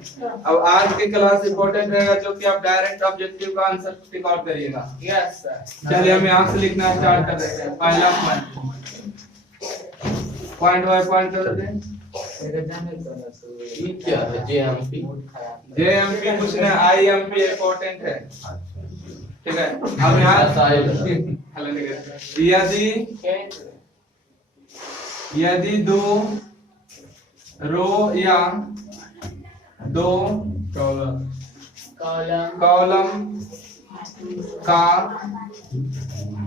अब आज की क्लास इंपॉर्टेंट रहेगा जो कि आप डायरेक्ट ऑब्जेक्टिव का आंसर रिकॉर्ड करिएगा। Yes sir. चलिए हम यहाँ से लिखना स्टार्ट कर देते हैं। पहला पॉइंट बाय पॉइंट कर देते हैं। ये क्या है? जेएमपी कुछ नहीं, आईएमपी इंपॉर्टेंट है, ठीक है। अब यहाँ यदि दो रो या दो कॉलम का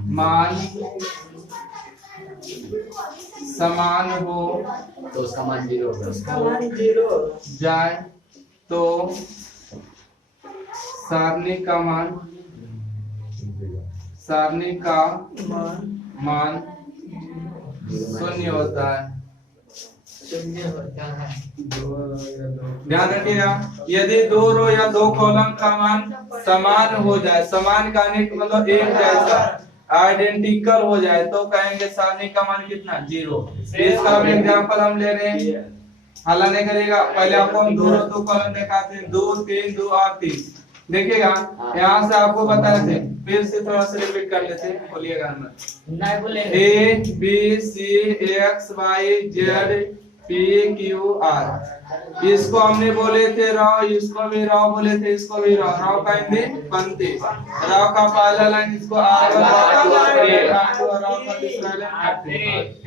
मान समान हो तो उसका मान 0 होगा। जाए तो सारणी का मान शून्य होता है। ध्यान रखिएगा, यदि दो रो या दो कॉलम का मान समान हो जाए, समान का मतलब एक जैसा आइडेंटिकल हो जाए तो कहेंगे सारणी का मान कितना 0। इसका एग्जांपल हम ले रहे हैं, हल नहीं करेगा। पहले आपको हम दो रो दो कॉलम दिखाते हैं, 2 3 2 और 3। देखिएगा यहाँ से आपको बता रहे थे, फिर से थोड़ा सा रिपीट कर लेते हैं। बोलिएगा A B C X Y Z P Q R। इसको हमने बोले थे राव, इसको भी राव बोले थे, इसको भी राव। राव का हिंदी पंक्ति, राव का पहला लाइन इसको R, राव का दूसरा लाइन।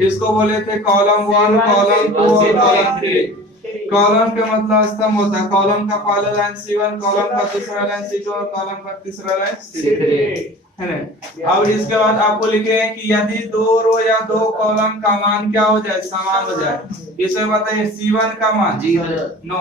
इसको बोले थे कॉलम 1, कॉलम 2 और कॉलम 3। कॉलम के मतलब स्तंभ होता है। कॉलम का पहला लाइन C1, कॉलम का दूसरा लाइन C2 और कॉलम का तीसरा लाइन C3 है ना। अब इसके बाद आपको लिखे हैं कि यदि दो रो या दो कॉलम का मान क्या हो जाए, समान हो जाए। इसमें बताइए C1 का मान नो,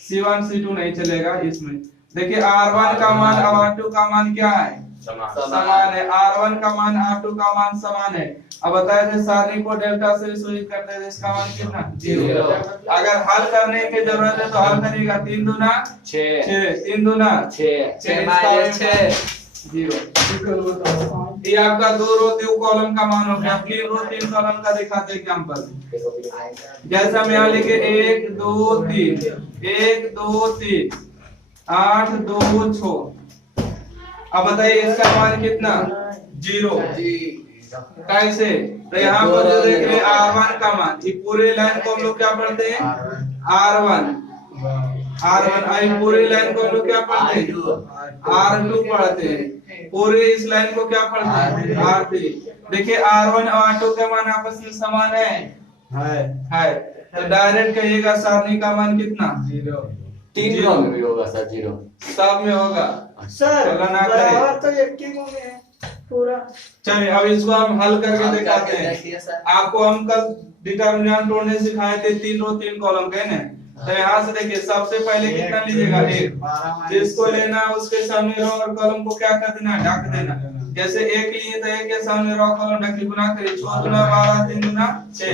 C1 C2 नहीं चलेगा इसमें। देखिए R1 का मान और R2 का मान क्या है, समान है। R1 का मान R2 का मान समान है। अब बताए थे सारणी को डेल्टा से सूचित करते हैं, इसका मान कितना 0। अगर हल करने की जरूरत है तो हल करिएगा। 3 दूना 6, 3 दूना 6 0। ये आपका दो रो दो कॉलम का मान हो गया। 3 रो 3 कॉलम का दिखाते हैं एग्जांपल। जैसा हम यहाँ लिखे 1 2 3 1 2 3 8 2 6। अब बताइए इसका मान कितना 0। कैसे? तो यहाँ पर जो देख रहे R1 का मान, ये पूरे लाइन को हम लोग क्या पढ़ते हैं R1। आई पूरे लाइन को हम लोग क्या पढ़ते हैं R2 पढ़ते हैं। पूरे इस लाइन को क्या पढ़ते हैं R3। देखिए R1 और R2 का मान आपस में समान है। तो डायरेक्ट कहिएगा सारणी का मान कितना 0। 3 में भी होगा सर 0, सब में होगा सर। बराबर तो एक ही में है पूरा। चलिए अब इसको हम हल करके दिखाते हैं। आपको हम कल डिटरमिनेंट तोड़ने सिखाए थे 3 रो 3 कॉलम के ना। तो यहाँ से देखिए सबसे पहले कितना लीजिएगा 1। जिसको लेना उसके सामने रो और कॉलम को क्या कर देना, ढक देना। जैसे 1 लिए तो 1 के सामने रो कॉलम ढक के गुना करिए। 6 गुना 12 3 गुना 6,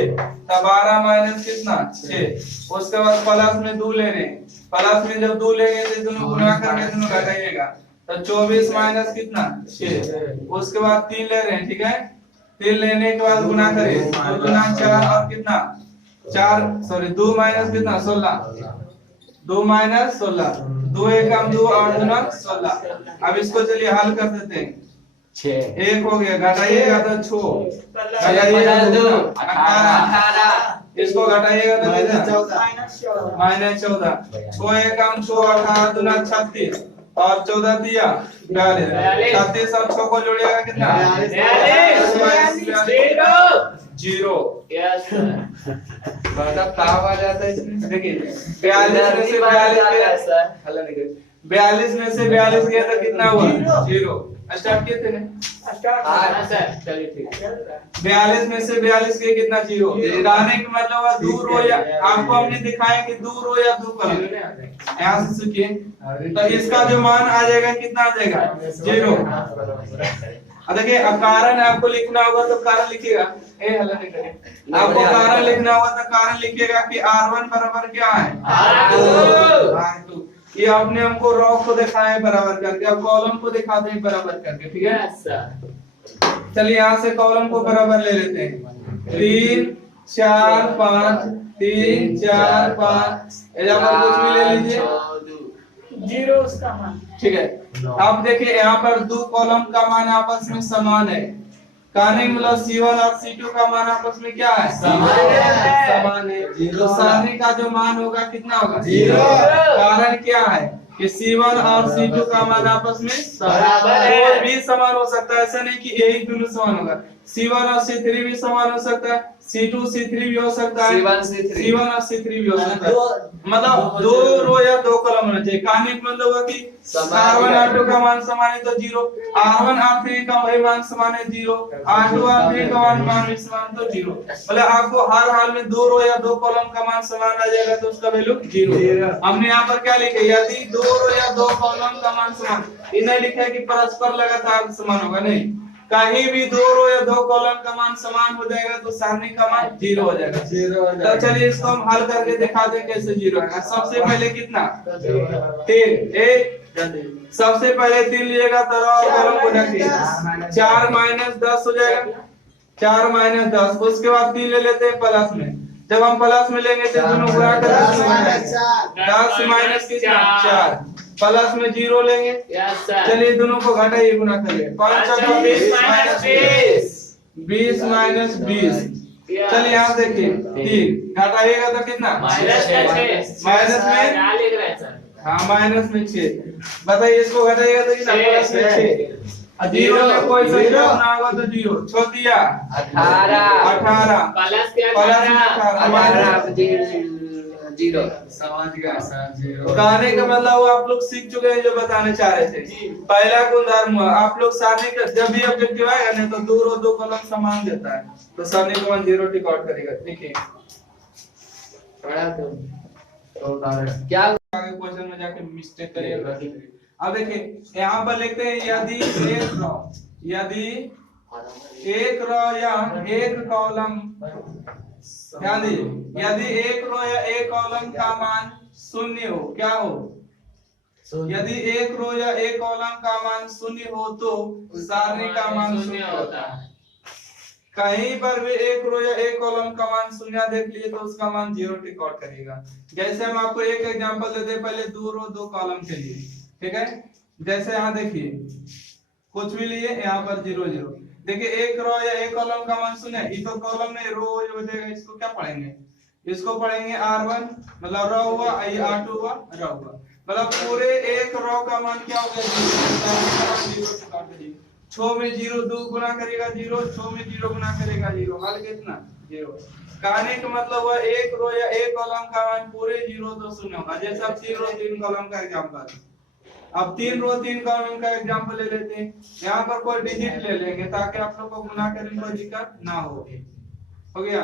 तब 12 माइनस कितना 6। उसके बाद प्लस में 2 ले रहे हैं। प्लस में जब 2 लेंगे तो दोनों गुना करके दोनों घटाइएगा। तो 24 माइनस कितना 6। उसके बाद 3 ले रहे हैं, ठीक है। 3 लेने के बाद गुना करें, 2 गुना 4 और कितना 2 माइनस कितना 16। 2 माइनस 16, 2 1 2 8 गुना 16। अब इसको चलिए हल कर देते हैं। 6 1 हो गया, घटाइएगा तो 6, घटाइएगा तो 18। इसको घटाइएगा तो कितना -14। 6 1 6 18 दूना 36 और 14 दिया 42। 36 और 6 को जोड़िएगा कितना 0। यस बड़ा ताव आ जाता है इसमें। देखिए 42 में से 42 गया तो कितना हुआ 0। स्टार्ट किए थे ना सर, चलिए ठीक है। 42 में से 42 के कितना 0। कहने का मतलब है दूर हो या, आपको हमने दिखाया कि दूर हो या दो कलम। यहाँ से सुनिए, तो इसका जो मान आ जाएगा कितना आ जाएगा 0। देखिए कारण आपको लिखना होगा तो कारण लिखिएगा। आपको कारण लिखना होगा तो कारण लिखिएगा कि R1 बराबर क्या है R2। ये आपने हमको रो को दिखाया है बराबर करके, अब कॉलम को दिखाते हैं बराबर करके, ठीक है। चलिए यहाँ से कॉलम को बराबर ले लेते हैं। 3 4 5 3 4 5 यहाँ पर कुछ भी ले लीजिए। जीरो उसका मान। ठीक है, अब देखिए यहाँ पर दो कॉलम का मान आपस में समान है। कहने मतलब C1 और C2 का मान आपस में क्या है? समान है। तो सारणी का जो मान होगा कितना होगा? 0। कारण क्या है कि C1 और C2 का मान आपस में बराबर है। कोई भी समान हो सकता है, ऐसा नहीं कि यही दोनों समान होगा। C1 और C3 भी समान हो सकता है, C2 C3 भी हो सकता है, C1 और C3 भी हो सकता है। मतलब दो रो या दो कॉलम होना चाहिए। कहने का मतलब हुआ कि R1 R2 का मान समान है तो 0, R1 R3 का वही मान समान है 0, R2 R3 का मान भी समान तो 0। मतलब आपको हर हाल में दो रो या दो कॉलम का मान समान आ जाएगा तो उसका वैल्यू 0। हमने यहाँ पर क्या लिखे? यदि दो रो या दो कॉलम का मान समान, इन्हें लिखा है कि परस्पर लगातार समान होगा, नहीं, कहीं भी दो रो या दो कॉलम का मान समान हो जाएगा तो सारणी का मान 0 हो जाएगा। तो चलिए इसको हम हल करके दिखा दें कैसे 0 आएगा। सबसे पहले कितना? 3। सबसे पहले 3 लीजिएगा तो रो और कॉलम को रखिए, 4 - 10 हो जाएगा, 4 - 10। उसके बाद 3 ले लेते हैं प्लस में, जब हम प्लस में लेंगे तो दोनों गुणा करके 10 माइनस कितना? 4, प्लस में 0 लेंगे। चलिए दोनों को घटाइए, गुना करिए। 5 × 20 - 20। चलिए यहाँ देखिए 3 घटाइएगा तो कितना? माइनस में हाँ माइनस में 6। बताइए इसको घटाइएगा तो कितना? प्लस में 6। 0 में कोई संख्या ना होगा तो 0 छोटिया 18 प्लस क्या? प्लस में 18 0। समझ गया सर। 0 कहने का मतलब वो आप लोग सीख चुके हैं जो बताने चाह रहे थे। पहला गुणधर्म आप लोग सारणी का जब भी ऑब्जेक्टिव आएगा ना तो दो रो दो कॉलम समान देता है तो सारणी का मान 0 टिक आउट करेगा। ठीक है, क्या आगे क्वेश्चन में जाके मिस्टेक करिएगा। अब देखिए यहाँ पर लिखते हैं यदि एक रो या एक कॉलम, ध्यान दीजिए, यदि एक रो या एक कॉलम का मान 0 हो, क्या हो? यदि एक रो या एक कॉलम का मान 0 हो तो सारणी का मान 0 होता है। कहीं पर भी एक रो या एक कॉलम का मान 0 देख लिए तो उसका मान 0 टिक आउट करेगा। जैसे हम आपको एक एग्जांपल देते हैं पहले दो रो दो कॉलम के लिए, ठीक है। जैसे यहाँ देखिए कुछ भी लिए यहाँ पर 0 0। देखिए एक रो या एक कॉलम का मान 0 है, ये तो कॉलम नहीं रो हो जाएगा। इसको क्या पढ़ेंगे? इसको पढ़ेंगे R1 मतलब रो हुआ, ये R2 हुआ रो हुआ। मतलब पूरे एक रो का मान क्या हो गया? 0। 6 में 0 2 गुना करेगा 0, 6 में 0 गुना करेगा 0, हल कितना? 0। कहने का मतलब हुआ एक रो या एक कॉलम का मान पूरे 0 तो 0 होगा। जैसे अब 3 रो 3 कॉलम का एग्जांपल, अब 3 रो 3 कॉलम का एग्जांपल ले लेते हैं। यहाँ पर कोई डिजिट ले लेंगे ताकि आप लोग को गुना करने में कोई दिक्कत ना हो गया।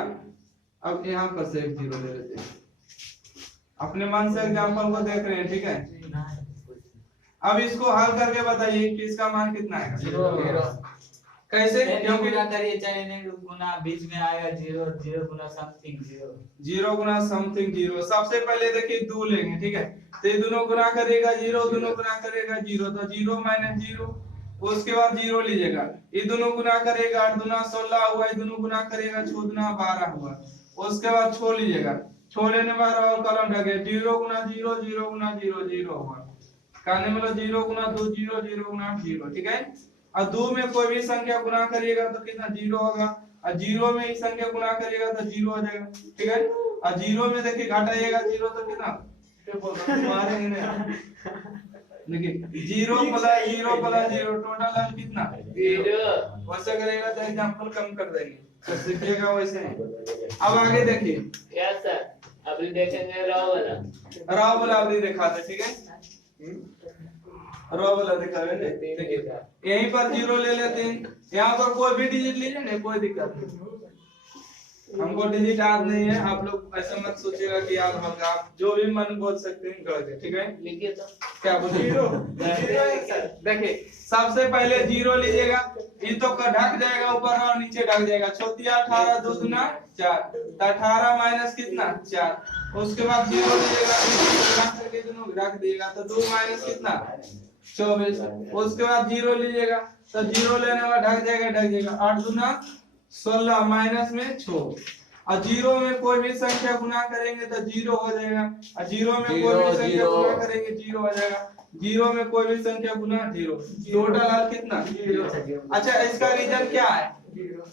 अब यहाँ पर से एक 0 ले लेते हैं, अपने मन से एग्जांपल को देख रहे हैं, ठीक है। अब इसको हल करके बताइए कि इसका मान कितना आएगा? 0। कैसे? क्योंकि गुना करिए चाहे नहीं गुना बीच में आएगा 0 0 गुना समथिंग 0 0 गुना समथिंग 0। सबसे पहले देखिए 2 लेंगे, ठीक है, तो ये दोनों गुना करेगा 0, दोनों गुना करेगा 0 तो 0 - 0। उसके बाद 0 लीजिएगा, ये दोनों गुना करेगा 8 दूना 16 हुआ, ये दोनों गुना करेगा 6 दूना 12 हुआ। उसके बाद 6 लीजिएगा, 6 लेने बाद और कॉलम रखे 0 गुना 0 0 गुना 0 0 हुआ। कहने मतलब 0 गुना 2 0 0 गुना 0, ठीक है। और 2 में कोई भी संख्या गुना करिएगा तो कितना? 0 होगा, और 0 में ही संख्या गुना करिएगा तो 0 हो जाएगा, ठीक है। और 0 में देखिए घटाइएगा 0 तो कितना? मारेंगे नहीं, देखिए 0 + 0 + 0 टोटल है कितना? 0। वैसे करेगा तो एग्जांपल कम कर देंगे तो सीखिएगा वैसे। अब आगे देखिए, यस सर, अभी देखेंगे रो वाला अभी दिखाते, ठीक है। रो वाला दिखावे ने, देखिए यहीं पर 0 ले लेते हैं, यहाँ पर कोई भी डिजिट लीजिए ना, कोई दिक्कत नहीं। हमको डिजिट याद नहीं है, आप लोग ऐसा मत सोचिएगा कि याद होगा, आप जो भी मन बोल सकते हैं कर दे, ठीक है। लिखिए तो क्या बोले? 0 देखिए सबसे पहले 0 लीजिएगा, ये तो ढक जाएगा ऊपर और नीचे ढक जाएगा। 18 2 दूना 4 तो 18 माइनस कितना? 4। उसके बाद 0 लीजिएगा, करके दोनों रख दिएगा तो 2 माइनस कितना? 24। उसके बाद 0 लीजिएगा तो 0 लेने बाद ढक जाएगा 8 दूना 16 माइनस में 6। और जीरो में कोई भी संख्या गुना करेंगे तो जीरो हो जाएगा, और जीरो में कोई भी संख्या गुना करेंगे जीरो हो जाएगा, जीरो में कोई भी संख्या गुना जीरो, टोटल आर कितना जीरो। अच्छा इसका रीजन क्या है,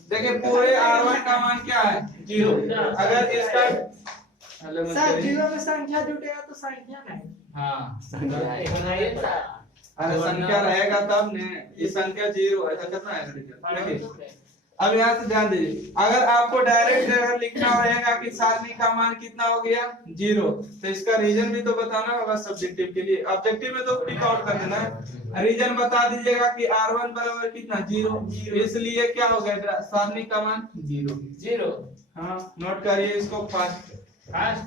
देखिए पूरे R1 का मान क्या है जीरो, अगर इसका सर जीरो में संख्या जुटेगा तो संख्या नहीं। हाँ अरे संख्या रहेगा तब ने, ये संख्या जीरो है तो कितना है देखिए। अब यहाँ से ध्यान दीजिए, अगर आपको डायरेक्ट अगर लिखना रहेगा कि सारणी का मान कितना हो गया जीरो, तो इसका रीजन भी तो बताना होगा सब्जेक्टिव के लिए, ऑब्जेक्टिव में तो टिक आउट कर देना है, रीजन बता दीजिएगा कि R1 बराबर कितना जीरो, इसलिए क्या हो गया सारणी का मान जीरो जीरो। हाँ नोट करिए इसको फास्ट, फास्ट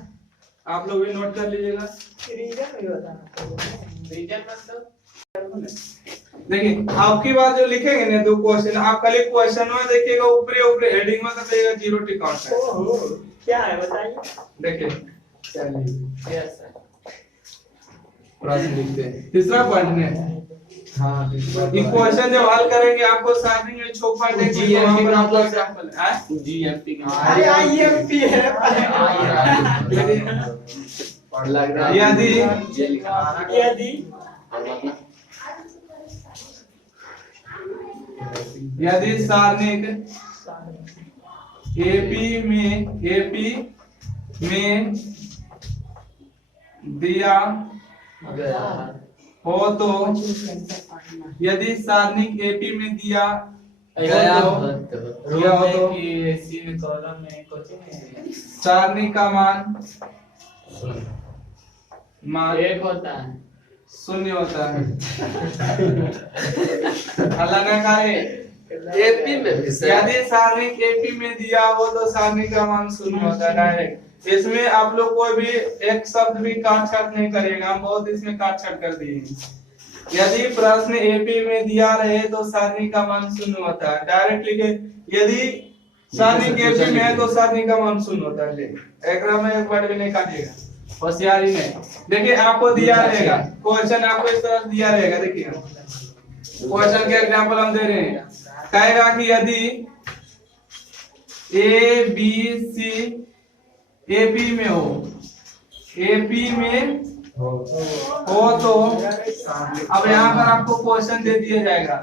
आप लोग भी नोट कर लीजिएगा। रीजन भी बताना। रीजन मतलब देखिए आपकी बात जो लिखेंगे ना दो क्वेश्चन, आप खाली क्वेश्चन में देखिएगा ऊपरी ऊपरी हेडिंग में तो देगा जीरो टिक आउट है। ओहो क्या है बताइए। देखिए चलिए यस सर। प्रश्न लिखते हैं, तीसरा पॉइंट में हाँ इक्वेशन जब हल करेंगे आपको सारणी में चौपाट एक वहां पर आपको एग्जांपल है जीएमपी अरे आईएमपी है लग रहा है यदि सारणिक एपी में दिया हो तो, यदि सारणिक एपी में दिया हो तो कॉलम में कोचिंग सारणी का मान एक होता है शून्य होता है। हालांकि एपी में भी यदि सारणी एपी में दिया हो तो सारणी का मान शून्य होता है डायरेक्ट। इसमें आप लोग कोई भी एक शब्द भी काट छाट नहीं करेगा, हम बहुत इसमें काट छाट कर दिए हैं। यदि प्रश्न एपी में दिया रहे तो सारणी का मान शून्य होता है, डायरेक्ट लिखे यदि सारणी एपी में है तो सारणी का मान शून्य होता है। एक में एक वर्ड भी नहीं काटिएगा, होशियारी नहीं। देखिए आपको दिया रहेगा क्वेश्चन, आपको इस तरह दिया रहेगा, देखिए क्वेश्चन के एग्जांपल हम दे रहे हैं, कहेगा कि यदि ए बी सी एपी में हो, एपी में हो तो अब यहाँ पर आपको क्वेश्चन दे दिया जाएगा,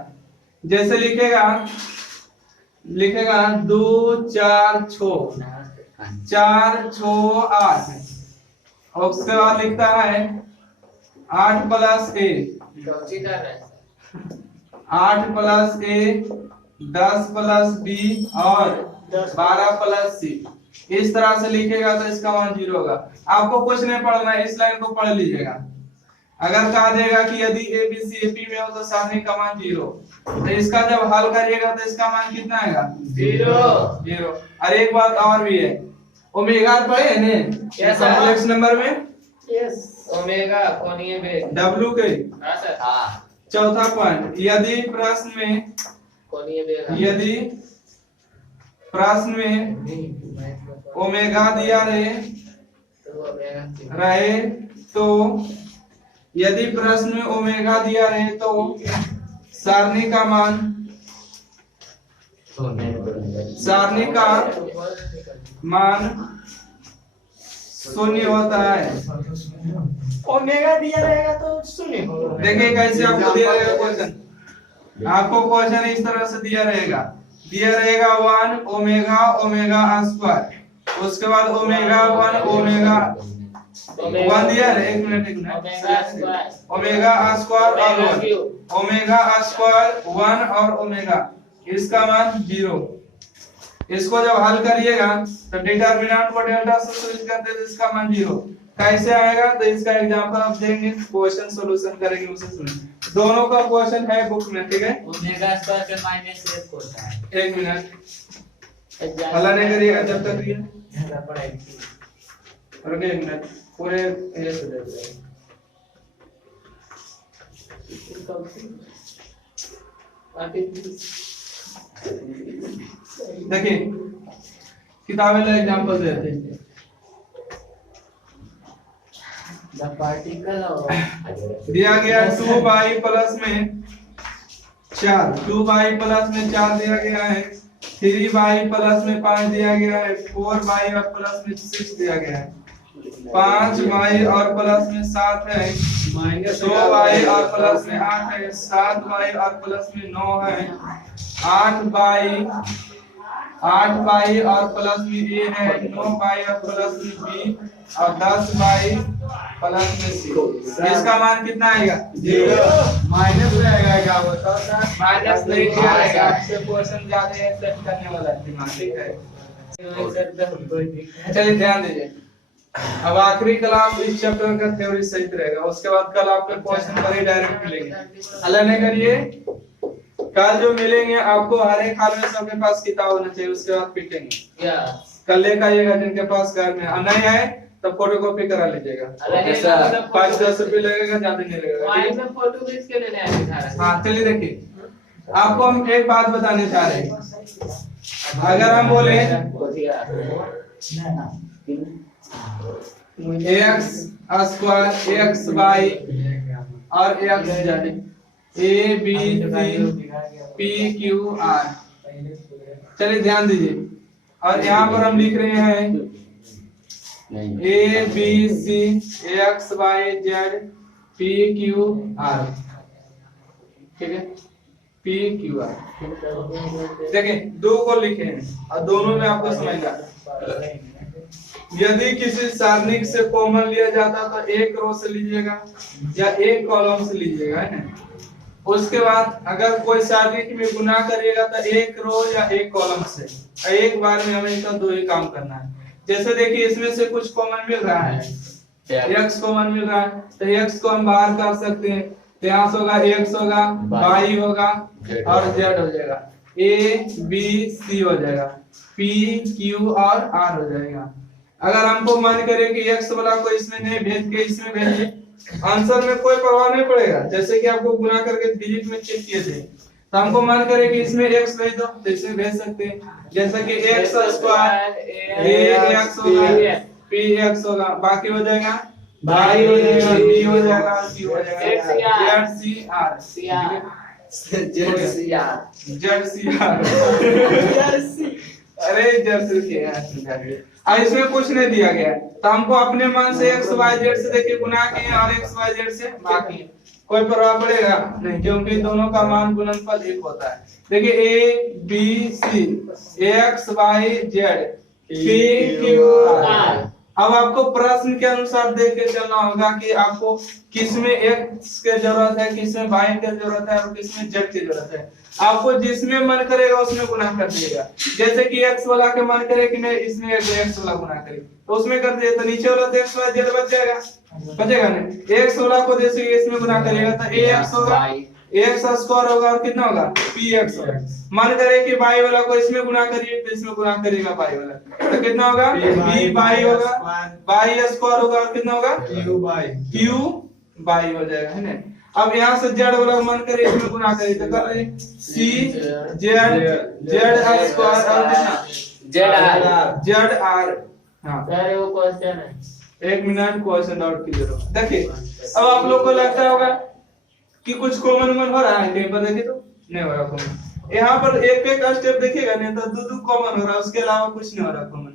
जैसे लिखेगा 2 4 6 4 6 8, और उसके बाद लिखता है 8 प्लस ए, 8 प्लस ए 10 प्लस बी और 12 प्लस सी, इस तरह से लिखेगा तो इसका मान जीरो होगा। आपको कुछ नहीं पढ़ना है, इस लाइन को पढ़ लीजिएगा। अगर कहा जाएगा कि यदि ए बी सी एपी में हो तो सारणी का मान जीरो, तो इसका जब हल करिएगा तो इसका मान कितना आएगा जीरो। और एक बात और भी है, ओमेगा पढ़े है ने कॉम्प्लेक्स नंबर में, यस ओमेगा कोणीय वेग डब्ल्यू के हां सर हां चौथा पॉइंट, यदि प्रश्न में कोणीय वेग यदि प्रश्न में ओमेगा दिया रहे तो यदि प्रश्न में ओमेगा दिया रहे तो सारणी का मान शून्य होता है। ओमेगा दिया रहेगा तो शून्य होगा। देखिए कैसे आपको दिया रहेगा क्वेश्चन, आपको क्वेश्चन इस तरह से दिया रहेगा 1 ओमेगा ओमेगा स्क्वायर, उसके बाद ओमेगा 1 ओमेगा 1 दिया है, एक मिनट ओमेगा स्क्वायर और 1 ओमेगा स्क्वायर 1 और ओमेगा, इसका मान जीरो। इसको जब हल करिएगा तो डिटरमिनेंट को डेल्टा से स्विच करते तो इसका मान जीरो। कैसे आएगा तो इसका एग्जांपल आप देंगे, क्वेश्चन सॉल्यूशन करेंगे उसे सुनिए। दोनों का क्वेश्चन है बुक में, ठीक है। ओमेगा स्क्वायर के -1 होता है। एक मिनट हल्ला नहीं करिएगा जब तक ये रुके, एक मिनट पूरे ये से दे दे। देखिए किताबें का एग्जांपल देते हैं। द पार्टिकल दिया गया 2y प्लस में 4, 2y प्लस में 4 दिया गया है, 3y प्लस में 5 दिया गया है, 4y और प्लस में 6 दिया गया है, 5y और प्लस में 7 है, 2y और प्लस में 8 है, 7y और प्लस में 9 है, 8y और प्लस में a है, 9y और प्लस में b और 10y प्लस में c। इसका मान कितना आएगा? 0 माइनस रहेगा। क्या होता है? माइनस नहीं दिया रहेगा। आपसे क्वेश्चन ज्यादा है सेट करने वाला है दिमाग, ठीक है? चलिए ध्यान दीजिए। अब आखिरी क्लास इस चैप्टर का थ्योरी सही रहेगा, उसके बाद कल आपके क्वेश्चन पर ही डायरेक्ट मिलेंगे। हल नहीं करिए, कल जो मिलेंगे आपको हर एक हाल में सबके पास किताब होना चाहिए, उसके बाद पिटेंगे। कल लेकर आइएगा जिनके पास घर में, नहीं है तो फोटोकॉपी करा लीजिएगा। 5-10 रुपए लगेगा, ज्यादा नहीं लगेगा। फोटो खींच के लेने आए। हाँ चलिए देखिए, आपको हम एक बात बताने जा रहे हैं। अगर हम बोले x स्क्वायर x y और x z a b c p q r, चलिए ध्यान दीजिए। और यहाँ पर हम लिख रहे हैं a b c x y z p q r, ठीक है? p q r देखिए, दो को लिखे हैं और दोनों में आपको समझना। यदि किसी सारणिक से कॉमन लिया जाता तो एक रो से लीजिएगा या एक कॉलम से लीजिएगा, है ना? उसके बाद अगर कोई सारणिक में गुना करिएगा तो एक रो या एक कॉलम से, एक बार में हमेशा दो ही काम करना है। जैसे देखिए, इसमें से कुछ कॉमन मिल रहा है, x कॉमन मिल रहा है, तो x को हम बाहर कर सकते हैं। तो यहाँ से होगा x होगा, y होगा और z हो जाएगा, a b c हो जाएगा, p q और r हो जाएगा। अगर हमको मन करे कि x वाला को इसमें नहीं भेज के इसमें भेजिए, आंसर में कोई प्रभाव नहीं पड़ेगा। जैसे कि आपको गुना करके डिजिट में चेक किए थे, तो हमको मन करे कि इसमें x भेज दो तो इसमें भेज सकते हैं। जैसे कि x स्क्वायर a x होगा, p x होगा, बाकी हो जाएगा y हो जाएगा, b हो जाएगा और c हो जाएगा, z c r। अरे जर्सी के अब इसमें कुछ नहीं दिया गया, तो हमको अपने मन से x y z से देखिए गुना किए और x y z से भाग किए, कोई प्रभाव पड़ेगा नहीं, क्योंकि दोनों का मान गुणनफल एक होता है। देखिए a b c x y z p q r। अब आपको प्रश्न के अनुसार देख के चलना होगा कि आपको किसमें x के जरूरत है, किसमें y की जरूरत है और किसमें z की जरूरत है। आपको जिसमें मन करेगा उसमें गुना कर दीजिएगा। जैसे कि x वाला के मन करे कि नहीं इसमें x वाला गुना करे तो उसमें कर दिए, तो नीचे वाला तो x वाला z बच जाएगा, बचेगा नहीं। x वाला को जैसे इसमें गुना करेगा तो ax होगा, ax स्क्वायर होगा और कितना होगा px होगा। मन करे कि y वाला को इसमें गुना करिए तो इसमें गुना करिएगा y वाला, तो कितना होगा by होगा, y स्क्वायर होगा और कितना होगा q by हो जाएगा, है ना? अब यहाँ से z वाला मन करे इसमें गुना करिए तो कर रहे c z स्क्वायर और कितना z r। हाँ सर वो क्वेश्चन है, 1 मिनट क्वेश्चन आउट की जरूरत। देखिए, अब आप लोग को लगता होगा कि कुछ कॉमन हो रहा है, कहीं पर देखिए तो नहीं हो रहा कॉमन। यहाँ पर एक एक स्टेप देखिएगा नहीं तो दो कॉमन हो रहा है, उसके अलावा कुछ नहीं हो रहा कॉमन।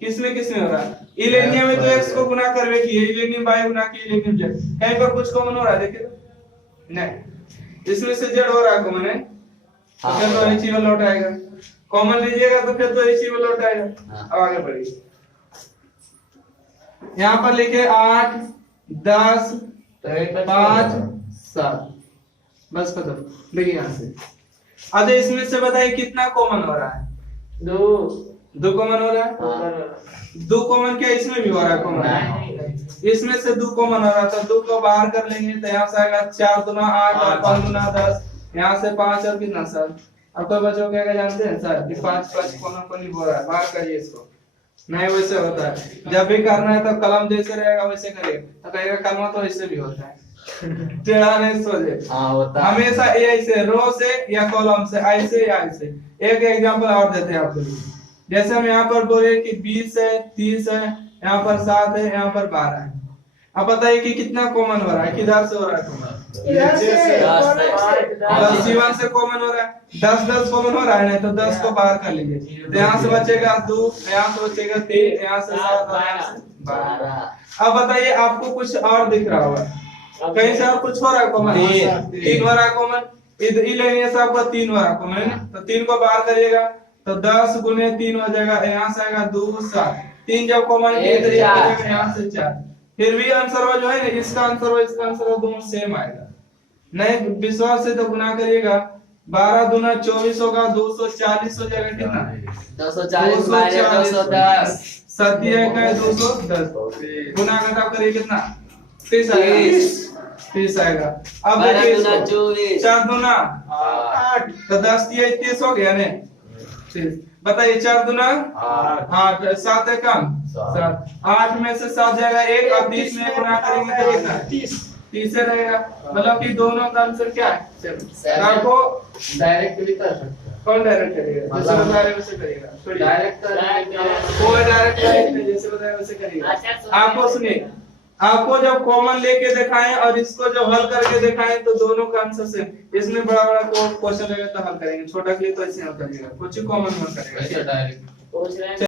किसमें हो रहा है? इलेनियम में तो x को गुना करवे किए, इलेनियम y गुना किए, इलेनियम z, कहीं पर कुछ कॉमन हो रहा है देखिए तो नहीं। इसमें से z हो रहा है कॉमन है, तो फिर तो इसी में लौट आएगा। कॉमन लीजिएगा तो फिर तो इसी में लौट आएगा। अब आगे बढ़िए, यहाँ पर लिखे 8 10 5 7, बस खत्म। देखिए यहाँ से अच्छा, इसमें से बताइए कितना कॉमन हो रहा है? दो कॉमन हो रहा है। दो कॉमन क्या इसमें भी हो रहा है कॉमन? इसमें से दो कॉमन हो रहा था, दो को बाहर कर लेंगे तो यहाँ से आएगा 4 दूना 8 और 5 दूना 10, यहाँ से 5 और कितना सर? अब कोई बच्चों क्या जानते हैं सर कि 5 कॉमन को नहीं हो रहा है, बाहर करिए इसको। नहीं वैसे होता है, जब भी करना है तो कलम जैसे रहेगा वैसे करिए, तो कहेगा कलम तो ऐसे भी होता है, टेढ़ा नहीं सोचे। होता है हमेशा ऐसे रो से या कॉलम से, ऐसे या ऐसे। एक एग्जांपल और देते हैं आपको। जैसे हम यहाँ पर बोले कि 20 है, 30 है, यहाँ पर 7 है, यहाँ पर 12 है। अब बताइए कि कितना कॉमन हो रहा है, किधर से हो रहा है कॉमन? इधर से दस है। बस C1 से कॉमन हो रहा है, 10 कॉमन हो रहा है, नहीं तो 10 को बाहर कर लीजिए। तो यहाँ से बचेगा 2, यहाँ से बचेगा 3, यहाँ से 7 और यहाँ से 12। अब बताइए आपको कुछ और दिख रहा होगा, कहीं से और कुछ हो रहा है कॉमन? 3 हो रहा है कॉमन, इधर लेने से आपको 3 हो रहा है कॉमन है ना, तो 3 को बाहर करिएगा तो 10 गुने 3 हो जाएगा, यहाँ से आएगा 2 7, 3 जब कॉमन इधर यहाँ से 4, फिर भी आंसर जो है ना, इसका आंसर इसका आंसर दोनों सेम आएगा। नहीं विश्वास से तो गुना करिएगा, 12 दूना 24 होगा, 240 हो जाएगा, कितना 240 माइनस 210 7 है 210, गुना घटाव करिए कितना 30 आएगा, 30 आएगा। अब 12 देखिए दूना इसको, 24 4 दूना 8 तो 10 30 हो गया ने, 30 बताइए 4 दूना 8, 7 है कम 7, 8 में से 7 जाएगा 1 और 30 में गुना करेंगे तो कितना 30 रहेगा, मतलब कि दोनों का आंसर क्या है? आपको डायरेक्ट भी कर सकते हैं। कौन डायरेक्ट करेगा? जैसे बता रहे वैसे करेगा, डायरेक्ट कोई डायरेक्ट नहीं, जैसे बता रहे वैसे करेगा। आपको सुनिए, आपको जब कॉमन लेके दिखाएं और इसको जब हल करके दिखाएं तो दोनों का आंसर सेम, इसमें बड़ा बड़ा क्वेश्चन लगेगा तो हल करेंगे, छोटा के लिए तो ऐसे हल करिएगा, कुछ कॉमन मत करेगा। डायरेक्ट पूछ रहे हैं।